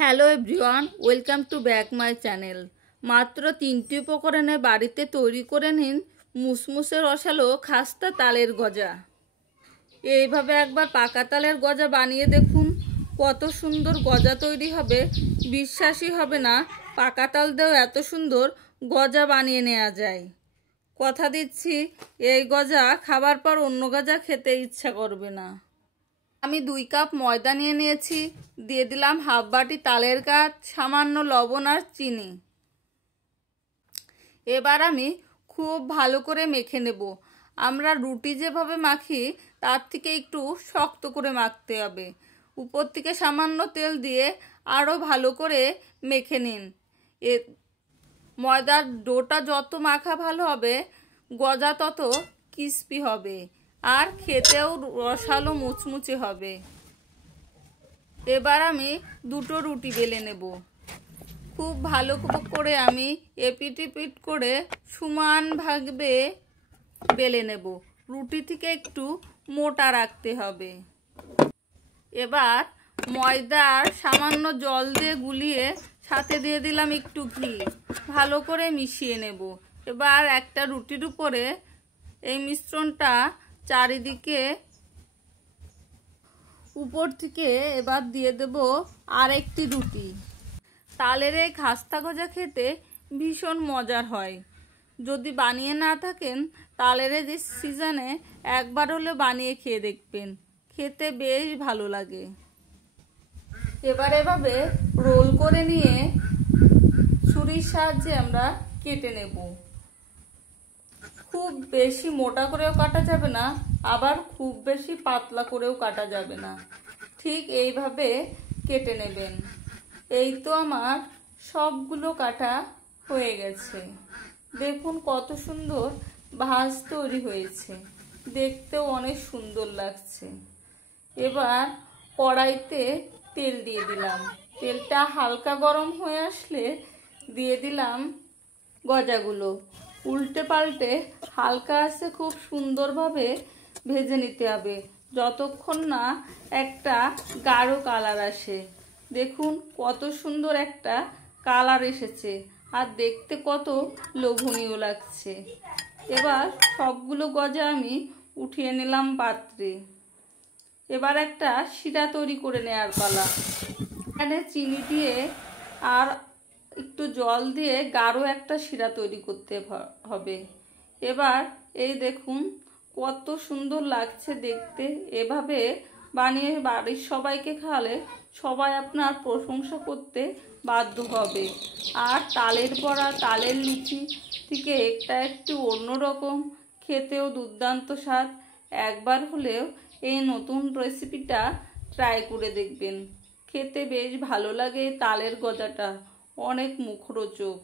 Hello everyone, welcome to back my channel. মাত্র 3টি উপকরণে বাড়িতে তৈরি করে নিন মুসমুসে রসালো খাস্তা তালের গজা। এইভাবে একবার পাকা তালের গজা বানিয়ে দেখুন, কত সুন্দর গজা তৈরি হবে। বিশ্বাসই হবে না পাকা তাল দিয়েও এত সুন্দর গজা বানিয়ে নেওয়া যায়। কথা দিচ্ছি, এই গজা খাবার পর অন্য গজা খেতে ইচ্ছা করবে না। আমি 2 কাপ ময়দা নিয়ে নিয়েছি, দিয়ে দিলাম হাফ বাটি তালের কাঠ, সামান্য লবণ আর চিনি। এবার আমি খুব ভালো করে মেখে নেব। আমরা রুটি যেভাবে মাখি তার থেকে একটু শক্ত করে মাখতে হবে। উপর থেকে সামান্য তেল দিয়ে আরও ভালো করে মেখে নিন। ময়দার ডোটা যত মাখা ভালো হবে, গজা তত ক্রিস্পি হবে আর খেতেও রসালো মুচমুচে হবে। এবার আমি 2টো রুটি বেলে নেব। খুব ভালো করে আমি এপিট ওপিট করে সমানভাবে বেলে নেব। রুটি থেকে একটু মোটা রাখতে হবে। এবার ময়দা আর সামান্য জল দিয়ে গুলিয়ে সাথে দিয়ে দিলাম একটু ঘি, ভালো করে মিশিয়ে নেব। এবার একটা রুটির উপরে এই মিশ্রণটা চারিদিকে উপর থেকে এবার দিয়ে দেব আরেকটি রুটি। তালের এই খাস্তা গজা খেতে ভীষণ মজার হয়। যদি বানিয়ে না থাকেন, তালের এই সিজনে একবার হলে বানিয়ে খেয়ে দেখবেন, খেতে বেশ ভালো লাগে। এবার এভাবে রোল করে নিয়ে ছুরির সাহায্যে আমরা কেটে নেব। খুব বেশি মোটা করেও কাটা যাবে না, আবার খুব বেশি পাতলা করেও কাটা যাবে না। ঠিক এইভাবে কেটে নেবেন। এই তো আমার সবগুলো কাটা হয়ে গেছে। দেখুন কত সুন্দর ভাঁজ তৈরি হয়েছে, দেখতেও অনেক সুন্দর লাগছে। এবার কড়াইতে তেল দিয়ে দিলাম। তেলটা হালকা গরম হয়ে আসলে দিয়ে দিলাম গজাগুলো। উল্টে পাল্টে হালকা আছে খুব সুন্দরভাবে ভেজে নিতে হবে, যতক্ষণ না একটা গাঢ় কালার আসে। দেখুন কত সুন্দর একটা কালার এসেছে আর দেখতে কত লোভনীয় লাগছে। এবার সবগুলো গজা আমি উঠিয়ে নিলাম পাত্রে। এবার একটা শিরা তৈরি করে নেওয়ার পালা। এখানে চিনি দিয়ে আর একটু জল দিয়ে গাঢ় একটা শিরা তৈরি করতে হবে। এবার এই দেখুন কত সুন্দর লাগছে দেখতে। এভাবে বানিয়ে বাড়ির সবাইকে খাওয়ালে সবাই আপনার প্রশংসা করতে বাধ্য হবে। আর তালের বড়া, তালের লুচি থেকে একটা একটু অন্যরকম, খেতেও দুর্দান্ত স্বাদ। একবার হলেও এই নতুন রেসিপিটা ট্রাই করে দেখবেন, খেতে বেশ ভালো লাগে। তালের গজাটা অনেক মুখরোচক।